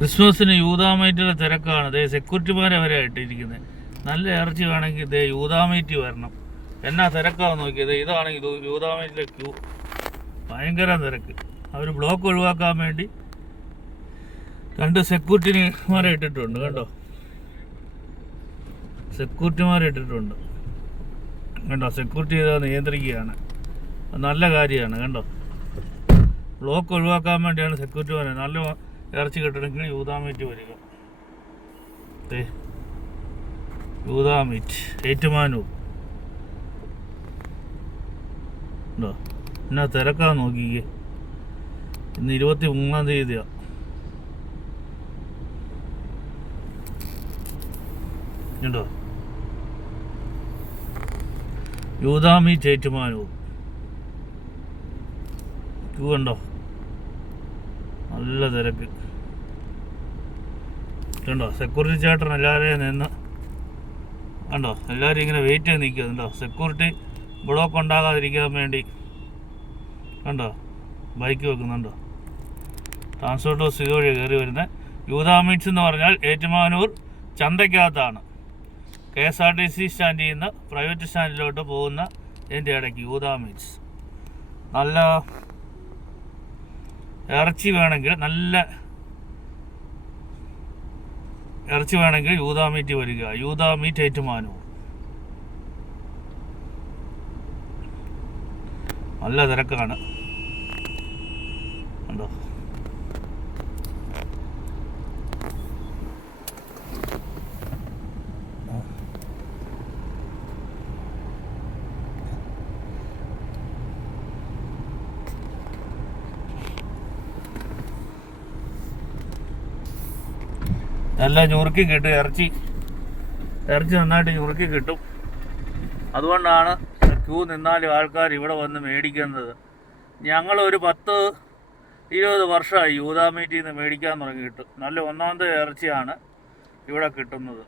ക്രിസ്മസിന് യൂതാമൈറ്റിയുടെ തിരക്കാണ്. ദേ സെക്യൂരിറ്റിമാരെ വരെ ഇട്ടിരിക്കുന്നത് നല്ല ഇറച്ചി വേണമെങ്കിൽ ദേ യൂതാമൈറ്റി വരണം. എന്നാ തിരക്കാന്ന് നോക്കിയത് ഇതാണ് ഇത് യൂതാമൈറ്റിലെ ക്യൂ. ഭയങ്കര തിരക്ക്. അവർ ബ്ലോക്ക് ഒഴിവാക്കാൻ വേണ്ടി രണ്ട് സെക്യൂരിറ്റിമാരെ ഇട്ടിട്ടുണ്ട് കേട്ടോ സെക്യൂരിറ്റിമാരെ ഇട്ടിട്ടുണ്ട്. കണ്ടോ? സെക്യൂരിറ്റി ചെയ്താൽ നിയന്ത്രിക്കുകയാണ്. നല്ല കാര്യമാണ് കണ്ടോ? ബ്ലോക്ക് ഒഴിവാക്കാൻ വേണ്ടിയാണ് സെക്യൂരിറ്റിമാരെ. നല്ല ഇറച്ചി കിട്ടണമെങ്കിൽ യൂതാമീറ്റ് വരിക. യൂതാമീറ്റ് ഏറ്റുമാനൂർ. ഉണ്ടോ? എന്നാ തിരക്കാ നോക്കിക്കേ. ഇന്ന് ഇരുപത്തി മൂന്നാം തീയതിയാ. ഉണ്ടോ? യൂതാമീറ്റ് ചേറ്റുമാനൂർ ക്യൂ ഉണ്ടോ നല്ല തിരക്ക്. കണ്ടോ സെക്യൂരിറ്റി ചേട്ടൻ എല്ലാവരെയും നിന്ന് കണ്ടോ എല്ലാവരും ഇങ്ങനെ വെയിറ്റ് ചെയ്ത് നിൽക്കുന്നുണ്ടോ സെക്യൂരിറ്റി ബ്ലോക്ക് ഉണ്ടാകാതിരിക്കാൻ വേണ്ടി കണ്ടോ ബൈക്ക് വെക്കുന്നുണ്ടോ. ട്രാൻസ്പോർട്ട് ബസ് ഇതുവഴി കയറി വരുന്നത് യൂതാ മീറ്റ്സ് എന്ന് പറഞ്ഞാൽ Ettumanoor ചന്തയ്ക്കകത്താണ്. K S R T C സ്റ്റാൻഡിൽ നിന്ന് പ്രൈവറ്റ് സ്റ്റാൻഡിലോട്ട് പോകുന്ന എന്റെ ഇടയ്ക്ക് യൂതാ മീറ്റ്സ് നല്ല ഇറച്ചി വേണമെങ്കിൽ നല്ല ഇറച്ചി വേണമെങ്കിൽ യൂതാ മീറ്റ് വരിക. യൂതാ മീറ്റ് ഏറ്റുമാനൂർ. നല്ല തിരക്കാണ് കണ്ടോ നല്ല ഞുറുക്കി കിട്ടും ഇറച്ചി. ഇറച്ചി നന്നായിട്ട് ഞുറുക്കി കിട്ടും. അതുകൊണ്ടാണ് ക്യൂ നിന്നാലും ആൾക്കാർ ഇവിടെ വന്ന് മേടിക്കുന്നത്. ഞങ്ങളൊരു പത്ത് ഇരുപത് വർഷമായി യൂതാ മീറ്റിൽ നിന്ന് മേടിക്കാൻ തുടങ്ങിയിട്ട്. നല്ല ഒന്നാമത്തെ ഇറച്ചിയാണ് ഇവിടെ കിട്ടുന്നത്.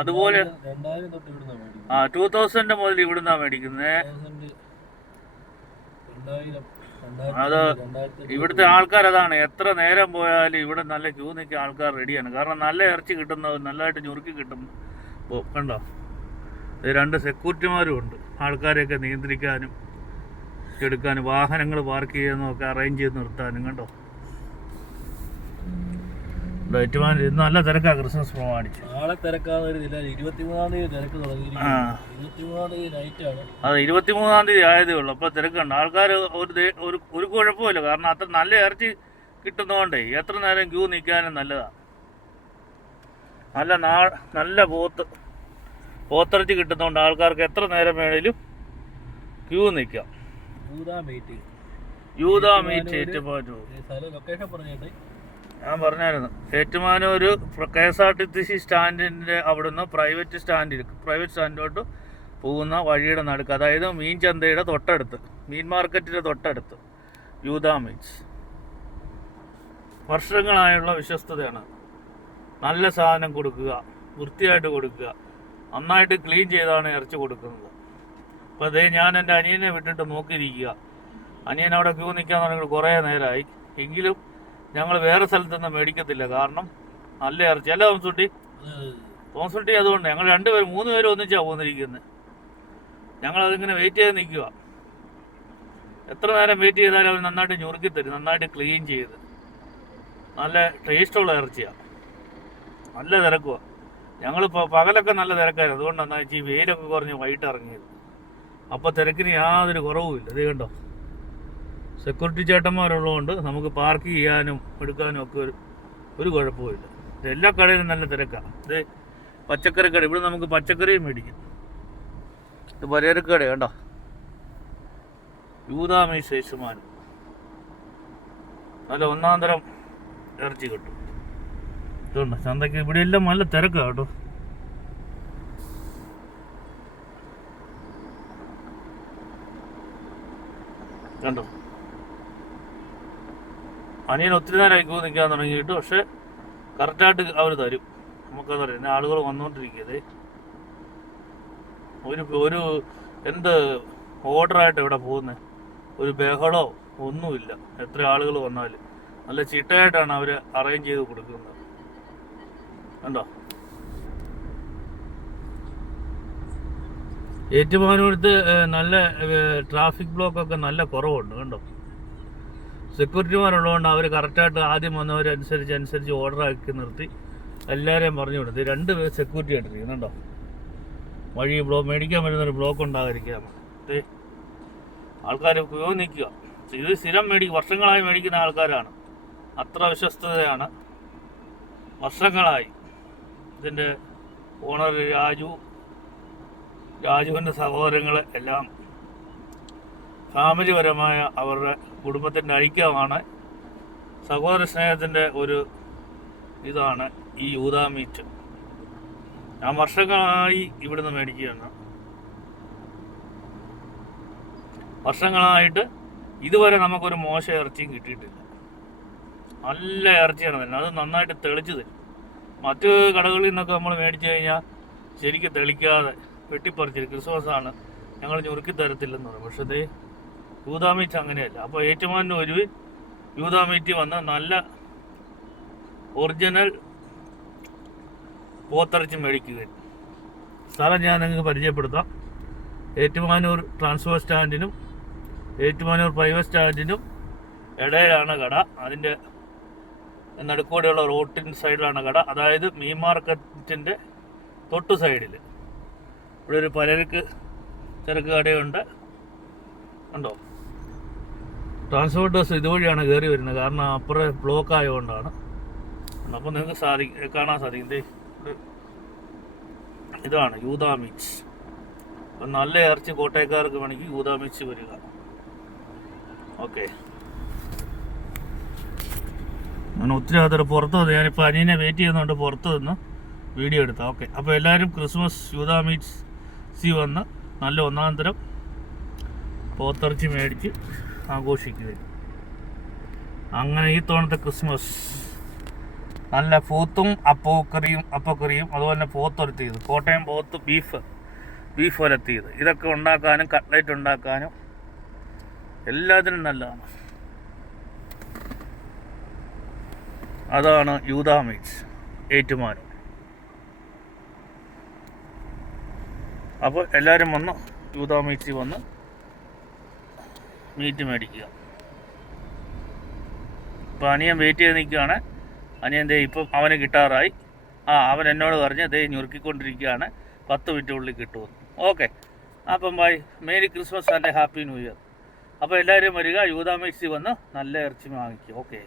അതുപോലെ ആ ടൂ തൗസൻഡ് മുതൽ ഇവിടുന്നാണ് മേടിക്കുന്നത്. അത് ഇവിടുത്തെ ആൾക്കാർ അതാണ് എത്ര നേരം പോയാലും ഇവിടെ നല്ല ക്യൂ നിൽക്കുക ആൾക്കാർ റെഡിയാണ്. കാരണം നല്ല ഇറച്ചി കിട്ടുന്നത് നല്ലതായിട്ട് ഞുറുക്കി കിട്ടും കണ്ടോ? രണ്ട് സെക്യൂരിറ്റിമാരും ഉണ്ട്. ആൾക്കാരെയൊക്കെ നിയന്ത്രിക്കാനും എടുക്കാനും വാഹനങ്ങൾ പാർക്ക് ചെയ്യുന്നതൊക്കെ അറേഞ്ച് ചെയ്ത് നിർത്താനും കണ്ടോ? ഇന്ന് നല്ല തിരക്കാണ് ക്രിസ്മസ് പ്രമാണിച്ച് നാളെ തിരക്കാന്ന് കരുതില്ല ഇരുപത്തിമൂന്നാം തീയതി തിരക്ക് ഇരുപത്തിമൂന്നാം തീയതി അത് ഇരുപത്തിമൂന്നാം തീയതി ആയതേ ഉള്ളൂ. അപ്പോൾ തിരക്കുണ്ട്. ആൾക്കാർ ഒരു ഒരു ഒരു കുഴപ്പമില്ല കാരണം അത്ര നല്ല ഇറച്ചി കിട്ടുന്നതുകൊണ്ടേ എത്ര നേരം ക്യൂ നിൽക്കാനും നല്ലതാണ് നല്ല നാ നല്ല പോത്ത് പോത്തിറച്ചി കിട്ടുന്നതുകൊണ്ട് ആൾക്കാർക്ക് എത്ര നേരം വേണേലും ക്യൂ നിൽക്കാം. യൂതാ മീറ്റ് യൂതാ മീറ്റ് സ്ഥലം ലൊക്കേഷൻ പറഞ്ഞിട്ട് ഞാൻ പറഞ്ഞായിരുന്നു. Ettumanoor K S R T C സ്റ്റാൻഡിന്റെ അവിടുന്ന് പ്രൈവറ്റ് സ്റ്റാൻഡിൽ പ്രൈവറ്റ് സ്റ്റാൻഡിലോട്ട് പോകുന്ന വഴിയുടെ നടുക്ക് അതായത് മീൻ ചന്തയുടെ തൊട്ടടുത്ത് മീൻ മാർക്കറ്റിന്റെ തൊട്ടടുത്ത് യൂതാ മീൻസ്. വർഷങ്ങളായുള്ള വിശ്വസ്തതയാണ്. നല്ല സാധനം കൊടുക്കുക വൃത്തിയായിട്ട് കൊടുക്കുക നന്നായിട്ട് ക്ലീൻ ചെയ്താണ് ഇറച്ചി കൊടുക്കുന്നത്. അപ്പോൾ അതേ ഞാൻ എന്റെ അനിയനെ വിട്ടിട്ട് നോക്കിയിരിക്കുക. അനിയൻ അവിടെ ക്യൂ നിൽക്കാൻ തുടങ്ങി കുറേ നേരമായി. എങ്കിലും ഞങ്ങൾ വേറെ സ്ഥലത്തൊന്നും മേടിക്കത്തില്ല. കാരണം നല്ല ഇറച്ചി അല്ല തോമസുട്ടി തോമസുട്ടി അതുകൊണ്ട് ഞങ്ങൾ രണ്ടുപേരും മൂന്ന് പേരും ഒന്നിച്ചാണ് പോന്നിരിക്കുന്നത് ഞങ്ങൾ അതിങ്ങനെ വെയിറ്റ് ചെയ്ത് നിൽക്കുക എത്ര നേരം വെയിറ്റ് ചെയ്താലും അവർ നന്നായിട്ട് ഞുറുക്കി തരും നന്നായിട്ട് ക്ലീൻ ചെയ്ത്. നല്ല ടേസ്റ്റുള്ള ഇറച്ചിയാണ് നല്ല തിരക്കുക ഞങ്ങളിപ്പോൾ പകലൊക്കെ നല്ല തിരക്കായിരുന്നു. അതുകൊണ്ടാണ് ഈ വെയിലൊക്കെ കുറഞ്ഞ് വൈകിട്ട് ഇറങ്ങിയത്. അപ്പോൾ തിരക്കിന് യാതൊരു കുറവുമില്ല. ഇത് കണ്ടോ? സെക്യൂരിറ്റി ചേട്ടന്മാരുള്ളതുകൊണ്ട് നമുക്ക് പാർക്ക് ചെയ്യാനും എടുക്കാനും ഒക്കെ ഒരു ഒരു കുഴപ്പമില്ല എല്ലാ കടയിലും നല്ല തിരക്കാണ് ഇത് പച്ചക്കറി കട ഇവിടെ നമുക്ക് പച്ചക്കറിയും മേടിക്കും. ഇത് പലചരക്ക് കട കണ്ടോ? യൂതാമി ശേഷുമാനും നല്ല ഒന്നാം തരം ഇറച്ചി കിട്ടും. ഇതുണ്ട്. ചന്തയ്ക്ക് ഇവിടെ എല്ലാം നല്ല തിരക്കാണ് കേട്ടോ. കണ്ടോ? അനിയൻ ഒത്തിരി നേരം ക്യൂ നിൽക്കാൻ തുടങ്ങിയിട്ട് പക്ഷെ കറക്റ്റായിട്ട് അവർ തരും. നമുക്കതറിയാം ആളുകൾ വന്നുകൊണ്ടിരിക്കുന്നത് ഒരു ഒരു എന്ത് ഓർഡറായിട്ട് ഇവിടെ പോകുന്നത് ഒരു ബഹളോ ഒന്നുമില്ല. എത്ര ആളുകൾ വന്നാലും. നല്ല ചിട്ടയായിട്ടാണ് അവർ അറേഞ്ച് ചെയ്ത് കൊടുക്കുന്നത്. കണ്ടോ? ഏറ്റുമാനൂരത്ത് നല്ല ട്രാഫിക് ബ്ലോക്കൊക്കെ നല്ല കുറവുണ്ട്. കണ്ടോ? സെക്യൂരിറ്റിമാരുള്ളതുകൊണ്ട് അവർ കറക്റ്റായിട്ട് ആദ്യം വന്നവരനുസരിച്ച് അനുസരിച്ച് ഓർഡർ ആക്കി നിർത്തി. എല്ലാവരെയും പറഞ്ഞു വിടും രണ്ട് പേര് സെക്യൂരിറ്റി ആയിട്ട് കണ്ടോ? വഴി ബ്ലോക്ക് മേടിക്കാൻ പറ്റുന്നൊരു ബ്ലോക്ക് ഉണ്ടാകാതിരിക്കാൻ ആൾക്കാർ ക്യൂ നിൽക്കുക. ഇത് സ്ഥിരം മേടിക്കും വർഷങ്ങളായി മേടിക്കുന്ന ആൾക്കാരാണ്. അത്ര വിശ്വസ്തതയാണ്. വർഷങ്ങളായി. ഇതിന്റെ ഓണർ രാജു രാജുവിന്റെ സഹോദരങ്ങൾ എല്ലാം ഫാമിലിപരമായ അവരുടെ കുടുംബത്തിന്റെ ഐക്യമാണ്. സഹോദര സ്നേഹത്തിന്റെ ഒരു ഇതാണ് ഈ യൂതാ മീറ്റ്. ഞാൻ വർഷങ്ങളായി ഇവിടുന്ന് മേടിക്കുകയാണ്. വർഷങ്ങളായിട്ട് ഇതുവരെ നമുക്കൊരു മോശ ഇറച്ചിയും കിട്ടിയിട്ടില്ല. നല്ല ഇറച്ചിയാണ് തന്നെ അത് നന്നായിട്ട് തെളിച്ച് തരും. മറ്റ് കടകളിൽ നിന്നൊക്കെ നമ്മൾ മേടിച്ചു കഴിഞ്ഞാൽ ശരിക്കും തെളിക്കാതെ വെട്ടിപ്പറിച്ചത് ക്രിസ്മസ് ആണ് ഞങ്ങൾ ഞുറുക്കി തരത്തില്ലെന്ന് പറയും. പക്ഷേ യൂതാമീറ്റ് അങ്ങനെയല്ല. അപ്പോൾ ഏറ്റുമാനിന് ഒരു യൂതാമീറ്റ് വന്ന നല്ല ഒറിജിനൽ പോത്തിറച്ചി മേടിക്കുക സ്ഥലം ഞാൻ നിങ്ങൾക്ക് പരിചയപ്പെടുത്താം. ഏറ്റുമാനൂർ ട്രാൻസ്ഫോർ സ്റ്റാൻഡിനും ഏറ്റുമാനൂർ പ്രൈവറ്റ് സ്റ്റാൻഡിനും ഇടയിലാണ് കട. അതിന്റെ നടുക്കൂടെയുള്ള റോട്ടിൻ സൈഡിലാണ് കട. അതായത് മീൻ മാർക്കറ്റിന്റെ തൊട്ടു സൈഡിൽ ഇവിടെ ഒരു പലചരക്ക് ചരക്ക് കടയുണ്ട്. ഉണ്ടോ? ട്രാൻസ്പോർട്ട് ബസ് ഇതുവഴിയാണ് കയറി വരുന്നത്. കാരണം അപ്പുറം ബ്ലോക്ക് ആയതുകൊണ്ടാണ് അപ്പോൾ നിങ്ങൾക്ക് സാധിക്കും കാണാൻ സാധിക്കും. ഇതാണ് യൂതാ മിക്സ് അപ്പം നല്ല ഇറച്ചി കോട്ടയക്കാർക്ക് വേണമെങ്കിൽ യൂതാ വരിക. ഓക്കെ. ഞാൻ ഒത്തിരി അതൊരു പുറത്ത് വന്ന്. ഞാനിപ്പോൾ അനിയനെ വെയിറ്റ് ചെയ്യുന്നുണ്ട് പുറത്ത് നിന്ന് വീഡിയോ എടുത്താൽ ഓക്കെ. അപ്പോൾ എല്ലാവരും ക്രിസ്മസ് യൂതാ മീറ്റ്സ് സി വന്ന് നല്ല ഒന്നാം തരം പോത്തിറച്ചി മേടിച്ച് ആഘോഷിക്കുക അങ്ങനെ ഈ തവണത്തെ ക്രിസ്മസ് നല്ല പോത്തും അപ്പോക്കറിയും അപ്പക്കറിയും അതുപോലെ തന്നെ പോത്തൊരുത്തിയത് കോട്ടയം പോത്ത് ബീഫ് ബീഫ് ഒരത്തിയത് ഇതൊക്കെ ഉണ്ടാക്കാനും കട്ട്ലറ്റ് ഉണ്ടാക്കാനും എല്ലാത്തിനും നല്ലതാണ്. അതാണ് യൂതാമീസ് ഏറ്റുമാനം അപ്പോൾ എല്ലാവരും വന്ന് യൂതാമീച്ചി വന്ന് മീറ്റ് മേടിക്കുക. ഇപ്പം അനിയൻ വെയിറ്റ് ചെയ്ത് നിൽക്കുകയാണ്. അനിയൻ ദേ ഇപ്പം അവന് കിട്ടാറായി. ആ അവൻ എന്നോട് പറഞ്ഞ് ദേ ഞുറുക്കിക്കൊണ്ടിരിക്കുകയാണ്. പത്ത് മിനിറ്റുള്ളിൽ കിട്ടുമെന്ന്. ഓക്കെ അപ്പം bye merry Christmas and happy new year അപ്പോൾ എല്ലാവരും വരിക. യൂതാ മീറ്റ്സിൽ വന്ന് നല്ല ഇറച്ചി വാങ്ങിക്കുക. ഓക്കെ